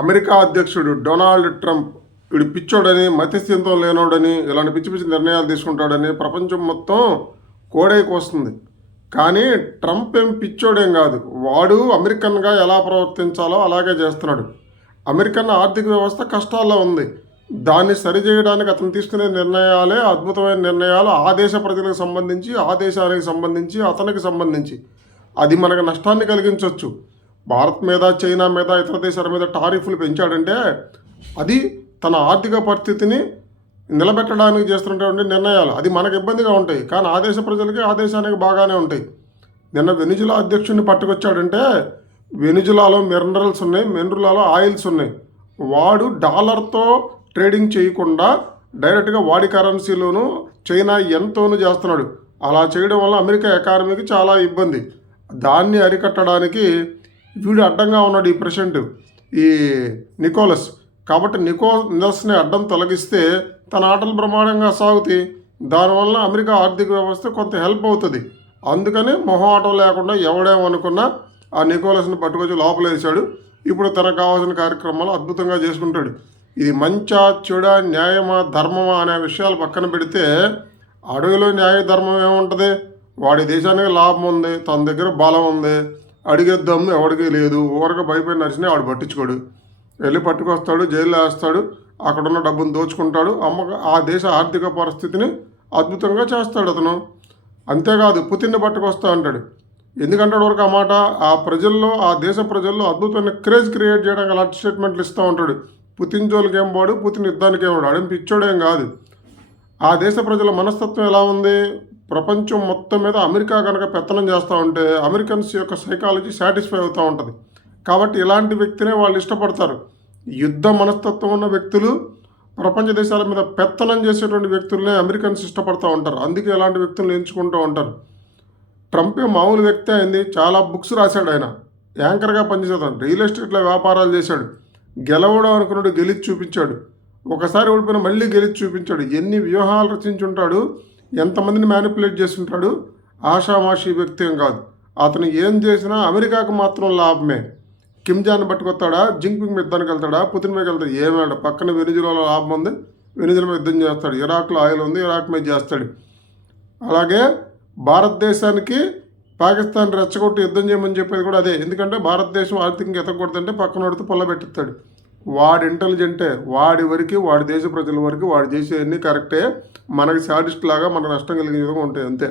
America అధ్యక్షుడు Donald Trump వీడు పిచ్చోడని, మతిస్థిమితం లేనోడని, ఇలాంటి పిచ్చి పిచ్చి నిర్ణయాలు తీసుకుంటాడని ప్రపంచం మొత్తం కోడైకి వస్తుంది. కానీ ట్రంప్ ఏం పిచ్చోడేం కాదు. వాడు అమెరికన్గా ఎలా ప్రవర్తించాలో అలాగే చేస్తున్నాడు. అమెరికన్ ఆర్థిక వ్యవస్థ కష్టాల్లో ఉంది. దాన్ని సరిచేయడానికి అతను తీసుకునే నిర్ణయాలే అద్భుతమైన నిర్ణయాలు. ఆ దేశ ప్రజలకు సంబంధించి, ఆ దేశానికి సంబంధించి, అతనికి సంబంధించి. అది మనకు నష్టాన్ని కలిగించవచ్చు. భారత్ మీద, చైనా మీద, ఇతర దేశాల మీద టారిఫ్లు పెంచాడంటే అది తన ఆర్థిక పరిస్థితిని నిలబెట్టడానికి చేస్తున్నటువంటి నిర్ణయాలు. అది మనకు ఇబ్బందిగా ఉంటాయి, కానీ ఆ దేశ ప్రజలకి, ఆ దేశానికి బాగానే ఉంటాయి. నిన్న వెనిజులా అధ్యక్షుడిని పట్టుకొచ్చాడంటే వెనిజులాలో మినరల్స్ ఉన్నాయి, వెనిజులాలో ఆయిల్స్ ఉన్నాయి. వాడు డాలర్తో ట్రేడింగ్ చేయకుండా డైరెక్ట్గా వాడి కరెన్సీలోను చైనా ఎంతోనూ చేస్తున్నాడు. అలా చేయడం వల్ల అమెరికా ఎకానమీకి చాలా ఇబ్బంది. దాన్ని అరికట్టడానికి వీడు అడ్డంగా ఉన్నాడు, ఈ ప్రెసిడెంట్ ఈ నికోలస్. కాబట్టి నికోలస్ని అడ్డం తొలగిస్తే తన ఆటలు బ్రహ్మాండంగా సాగుతాయి. దానివల్ల అమెరికా ఆర్థిక వ్యవస్థ కొంత హెల్ప్ అవుతుంది. అందుకని మొహమాటం లేకుండా ఎవడేమనుకున్నా ఆ నికోలస్ని పట్టుకొచ్చి లోపలేసాడు. ఇప్పుడు తనకు కావాల్సిన కార్యక్రమాలు అద్భుతంగా చేసుకుంటాడు. ఇది మంచా, చెడా, న్యాయమా, ధర్మమా అనే విషయాలు పక్కన పెడితే అడవిలో న్యాయ ధర్మం ఏముంటుంది? వాడి దేశానికి లాభం ఉంది, తన దగ్గర బలం ఉంది, అడిగేద్దాం ఎవడికి లేదు. ఊరక భయపడి నడిచినా వాడు పట్టించుకోడు. వెళ్ళి పట్టుకొస్తాడు, జైల్లో వేస్తాడు, అక్కడున్న డబ్బును దోచుకుంటాడు. ఆ దేశ ఆర్థిక పరిస్థితిని అద్భుతంగా చేస్తాడు అతను. అంతేకాదు పుతిన్ని పట్టుకొస్తా అంటాడు. ఎందుకంటాడు వరకు ఆ మాట? ఆ ప్రజల్లో, ఆ దేశ ప్రజల్లో అద్భుతమైన క్రేజ్ క్రియేట్ చేయడానికి అలాంటి స్టేట్మెంట్లు ఇస్తూ ఉంటాడు. పుతిన్ జోలికి ఏం పోడు, పుతిన్ యుద్ధానికి ఏం వాడు, ఆడేం పిచ్చోడేం కాదు. ఆ దేశ ప్రజల మనస్తత్వం ఎలా ఉంది? ప్రపంచం మొత్తం మీద అమెరికా కనుక పెత్తనం చేస్తూ ఉంటే అమెరికన్స్ యొక్క సైకాలజీ సాటిస్ఫై అవుతూ ఉంటుంది. కాబట్టి ఇలాంటి వ్యక్తినే వాళ్ళు ఇష్టపడతారు. యుద్ధ మనస్తత్వం ఉన్న వ్యక్తులు, ప్రపంచ దేశాల మీద పెత్తనం చేసేటువంటి వ్యక్తులనే అమెరికన్స్ ఇష్టపడుతూ ఉంటారు. అందుకే ఇలాంటి వ్యక్తులను ఎంచుకుంటూ ఉంటారు. ట్రంప్ మామూలు వ్యక్తి అయింది. చాలా బుక్స్ రాశాడు. ఆయన యాంకర్గా పనిచేస్తాడు, రియల్ ఎస్టేట్లో వ్యాపారాలు చేశాడు. గెలవడం అనుకున్నాడు, గెలిచి చూపించాడు. ఒకసారి ఓడిపోయిన మళ్ళీ గెలిచి చూపించాడు. ఎన్ని వ్యూహాలు రచించుంటాడు, ఎంతమందిని మ్యానిపులేట్ చేస్తుంటాడు. ఆషామాషి వ్యక్తి ఏం కాదు. అతను ఏం చేసినా అమెరికాకు మాత్రం లాభమే. కిమ్ జాన్ పట్టుకొస్తాడా, జింగ్పింగ్ మీద యుద్ధానికి వెళ్తాడా, పుతిన్ మీద వెళ్తాడు, ఏమేడ పక్కన వెనిజులాలో లాభం ఉంది, వెనిజులా మీద యుద్ధం చేస్తాడు. ఇరాక్లో ఆయిల్ ఉంది, ఇరాక్ మీద చేస్తాడు. అలాగే భారతదేశానికి పాకిస్తాన్ రెచ్చగొట్టి యుద్ధం చేయమని చెప్పేది కూడా అదే. ఎందుకంటే భారతదేశం ఆర్థికంగా ఎత్తకూడదంటే పక్కన వాడితో పొల్లబెట్టిస్తాడు. వాడు ఇంటెలిజెంటే, వాడి వరకు, వాడి దేశ ప్రజల వరకు వాడు చేసేవన్నీ కరెక్టే. మనకి సాడిస్ట్ లాగా మనకు నష్టం కలిగే విధంగా ఉంటాయి, అంతే.